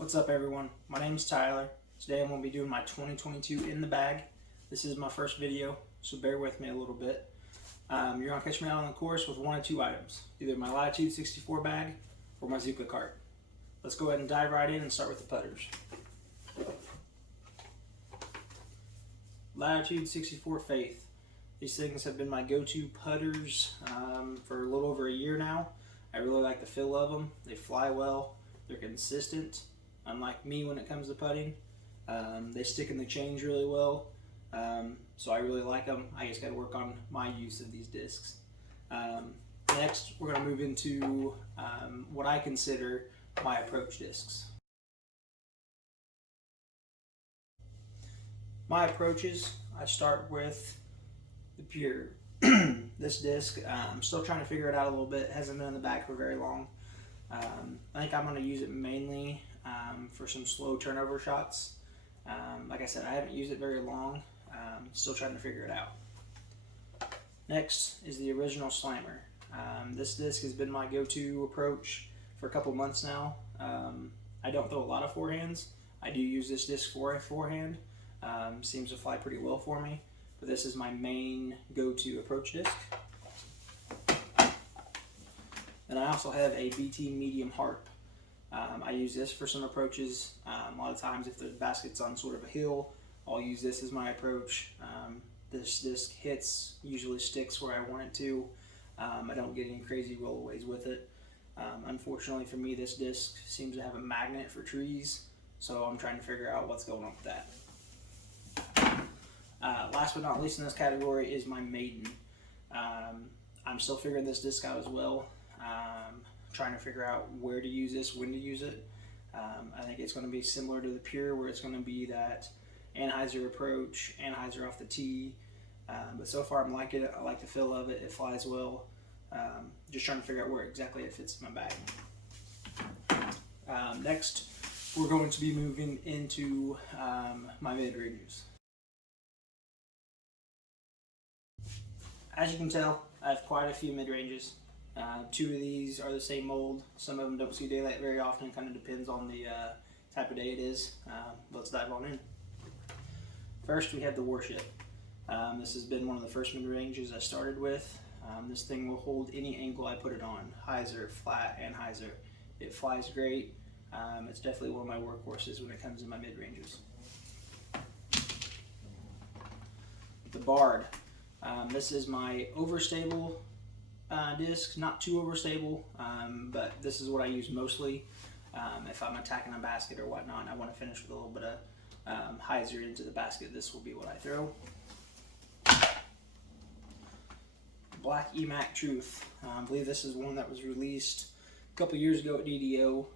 What's up everyone? My name is Tyler. Today I'm going to be doing my 2022 in the bag. This is my first video, so bear with me a little bit. You're going to catch me out on the course with one of two items, either my Latitude 64 bag or my Zuka cart. Let's go ahead and dive right in and start with the putters. Latitude 64 Faith. These things have been my go-to putters for a little over a year now. I really like the feel of them. They fly well. They're consistent. Unlike me when it comes to putting, they stick in the change really well, so I really like them. I just got to work on my use of these discs. Next, we're going to move into what I consider my approach discs. My approaches, I start with the Pure. This disc, I'm still trying to figure it out a little bit. It hasn't been in the bag for very long. I think I'm going to use it mainly for some slow turnover shots. Like I said, I haven't used it very long. Still trying to figure it out. Next is the original Slammer. This disc has been my go-to approach for a couple months now. I don't throw a lot of forehands. I do use this disc for a forehand. Seems to fly pretty well for me. But this is my main go-to approach disc. And I also have a BT medium harp. I use this for some approaches. A lot of times if the basket's on sort of a hill, I'll use this as my approach. This disc usually sticks where I want it to. I don't get any crazy rollaways with it. Unfortunately for me, this disc seems to have a magnet for trees, so I'm trying to figure out what's going on with that. Last but not least in this category is my Maiden. I'm still figuring this disc out as well. Trying to figure out where to use this, when to use it. I think it's going to be similar to the Pure, where it's going to be that Anheuser approach, Anheuser off the tee. But so far I'm liking it. I like the feel of it. It flies well. Just trying to figure out where exactly it fits in my bag. Next, we're going to be moving into my mid-ranges. As you can tell, I have quite a few mid-ranges. Two of these are the same mold. Some of them don't see daylight very often. It kind of depends on the type of day it is. Let's dive on in. First, we have the Warship. This has been one of the first mid-ranges I started with. This thing will hold any angle I put it on. Hyzer, flat, and hyzer. It flies great. It's definitely one of my workhorses when it comes to my mid-ranges. The Bard. This is my overstable disc, not too overstable, but this is what I use mostly if I'm attacking a basket or whatnot and I want to finish with a little bit of hyzer into the basket. This will be what I throw. Black EMAC Truth. I believe this is one that was released a couple years ago at DDO.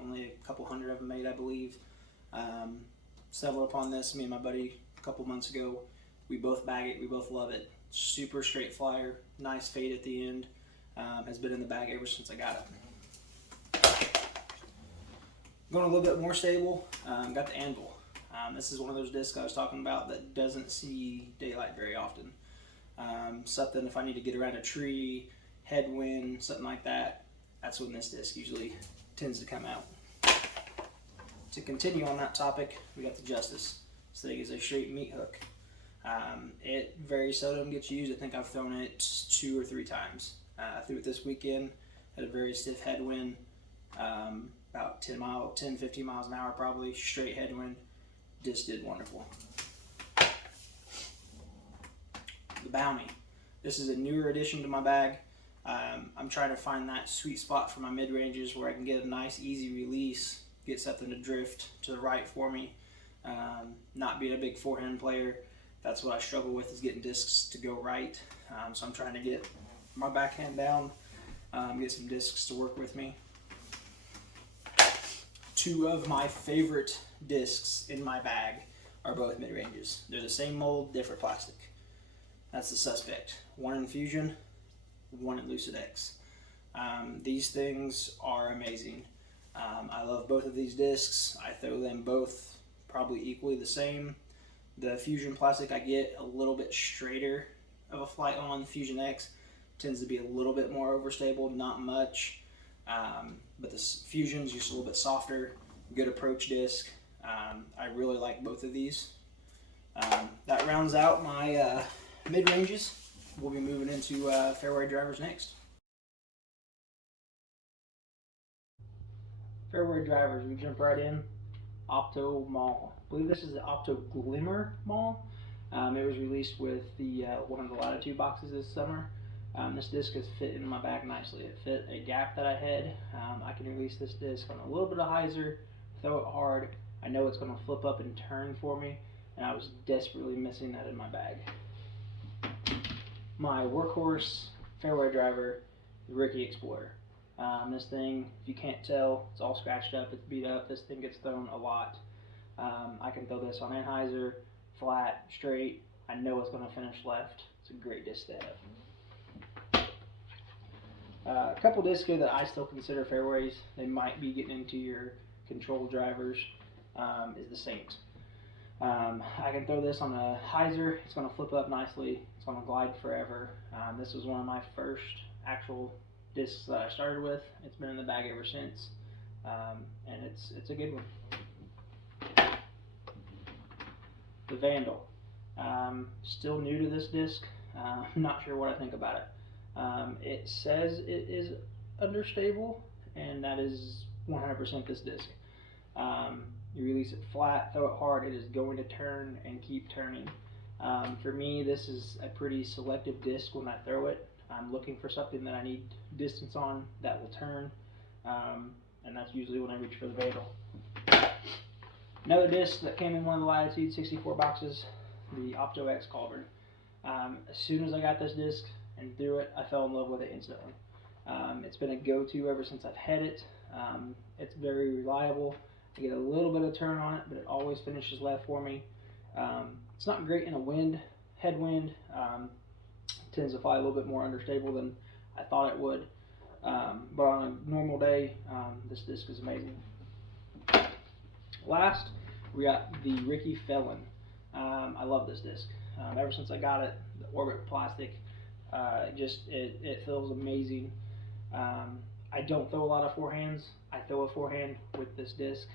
Only a couple hundred of them made, I believe. Settled upon this, me and my buddy, a couple months ago. We both bag it, we both love it. Super straight flyer, nice fade at the end. Has been in the bag ever since I got it. Going a little bit more stable, got the Anvil. This is one of those discs I was talking about that doesn't see daylight very often. Something if I need to get around a tree, headwind, something like that, that's when this disc usually tends to come out. To continue on that topic, we got the Justice. This thing is a straight meat hook. It very seldom gets used. I think I've thrown it 2 or 3 times. I threw it this weekend, had a very stiff headwind, about 10-15 miles an hour probably, straight headwind. Disc did wonderful. The Bounty. This is a newer addition to my bag. I'm trying to find that sweet spot for my mid-ranges where I can get a nice easy release, get something to drift to the right for me. Not being a big forehand player, that's what I struggle with, is getting discs to go right. So I'm trying to get my backhand down, get some discs to work with me. 2 of my favorite discs in my bag are both mid-ranges. They're the same mold, different plastic. That's the Suspect. One in Fusion, one in Lucid X. These things are amazing. I love both of these discs. I throw them both probably equally the same. The Fusion plastic I get a little bit straighter of a flight on. Fusion X tends to be a little bit more overstable, not much. But the Fusion's just a little bit softer. good approach disc. I really like both of these. That rounds out my mid-ranges. We'll be moving into fairway drivers next. Fairway drivers, we jump right in. Opto Mall. I believe this is the Opto Glimmer Mall. It was released with the one of the Latitude boxes this summer. This disc has fit in my bag nicely. It fit a gap that I had. I can release this disc on a little bit of hyzer, throw it hard. I know it's going to flip up and turn for me, and I was desperately missing that in my bag. My workhorse fairway driver, the Ricky Explorer. This thing, if you can't tell, it's all scratched up, it's beat up. This thing gets thrown a lot. I can throw this on anhyzer, flat, straight. I know it's going to finish left. It's a great disc to have. A couple discs here that I still consider fairways, they might be getting into your control drivers, is the Saint. I can throw this on a hyzer. It's going to flip up nicely. It's going to glide forever. This was one of my first actual discs that I started with. It's been in the bag ever since, and it's a good one. The Vandal. Still new to this disc. I'm not sure what I think about it. It says it is understable, and that is 100% this disc. You release it flat, throw it hard, it is going to turn and keep turning. For me, this is a pretty selective disc when I throw it. I'm looking for something that I need distance on that will turn, and that's usually when I reach for the Vandal. Another disc that came in one of the Latitude 64 boxes, the Opto X Cauldron. As soon as I got this disc and threw it, I fell in love with it instantly. It's been a go-to ever since I've had it. It's very reliable. I get a little bit of turn on it, but it always finishes left for me. It's not great in a headwind. Tends to fly a little bit more understable than I thought it would. But on a normal day, this disc is amazing. Last, we got the Ricky Felon. I love this disc. Ever since I got it, the Orbit plastic, it feels amazing. I don't throw a lot of forehands. I throw a forehand with this disc.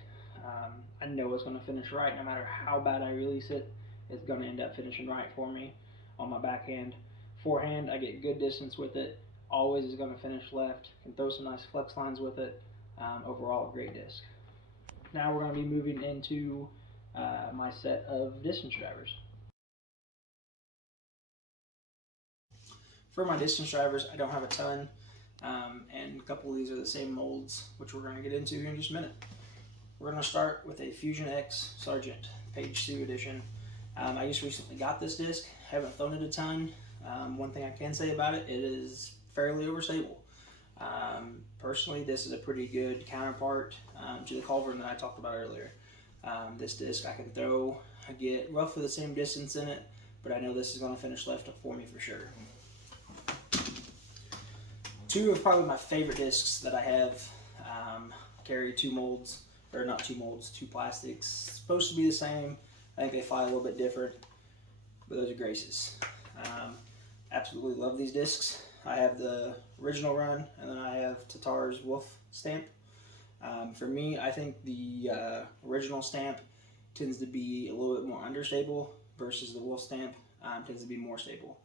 I know it's going to finish right no matter how bad I release it. It's going to end up finishing right for me on my backhand. Forehand, I get good distance with it. Always is going to finish left. Can throw some nice flex lines with it. Overall, a great disc. Now we're going to be moving into my set of distance drivers. For my distance drivers, I don't have a ton, and a couple of these are the same molds, which we're going to get into here in just a minute. We're going to start with a Fusion X Sargent Page 2 edition. I just recently got this disc, haven't thrown it a ton. One thing I can say about it, it is fairly overstable. Personally, this is a pretty good counterpart to the Culverin that I talked about earlier. This disc I can throw, I get roughly the same distance in it, but I know this is going to finish left for me for sure. Two of probably my favorite discs that I have carry two molds, or not two molds, two plastics. Supposed to be the same. I think they fly a little bit different, but those are Graces. Absolutely love these discs. I have the original run, and then I have Tatar's Wolf stamp. For me, I think the original stamp tends to be a little bit more understable versus the Wolf stamp tends to be more stable.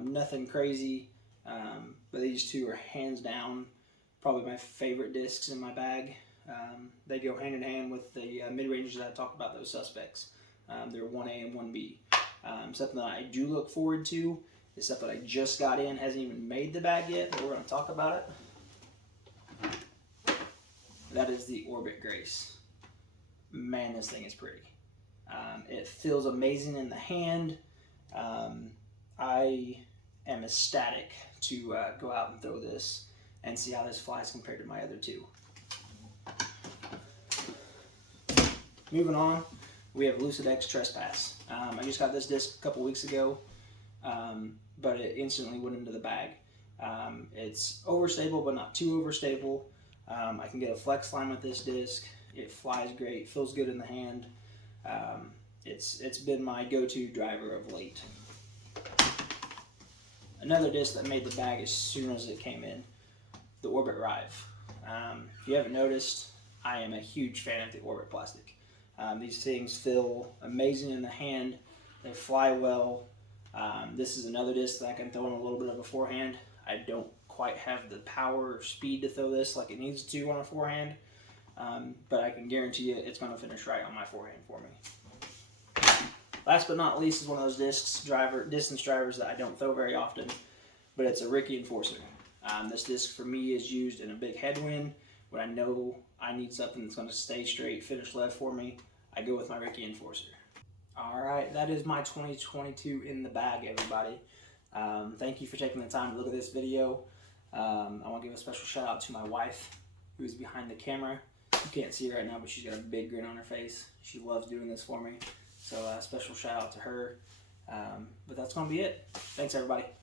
Nothing crazy, but these two are hands down probably my favorite discs in my bag. They go hand in hand with the mid-rangers that I talked about, those suspects. They're 1A and 1B. Something that I do look forward to is stuff that I just got in, hasn't even made the bag yet, but we're going to talk about it. That is the Orbit Grace. Man, this thing is pretty. It feels amazing in the hand. I am ecstatic to go out and throw this and see how this flies compared to my other two. Moving on, we have Lucid X Trespass. I just got this disc a couple weeks ago, but it instantly went into the bag. It's overstable, but not too overstable. I can get a flex line with this disc. It flies great, feels good in the hand. It's been my go-to driver of late. Another disc that made the bag as soon as it came in, the Orbit Rive. If you haven't noticed, I am a huge fan of the Orbit plastic. These things feel amazing in the hand. They fly well. This is another disc that I can throw in a little bit of a forehand. I don't quite have the power or speed to throw this like it needs to on a forehand, but I can guarantee you it's going to finish right on my forehand for me. Last but not least is one of those distance drivers that I don't throw very often, but it's a Ricky Enforcer. This disc for me is used in a big headwind. When I know I need something that's going to stay straight, finish left for me, I go with my Ricky Enforcer. Alright, that is my 2022 in the bag, everybody. Thank you for taking the time to look at this video. I want to give a special shout out to my wife, who's behind the camera. You can't see her right now, but she's got a big grin on her face. She loves doing this for me. So a special shout out to her. But that's going to be it. Thanks, everybody.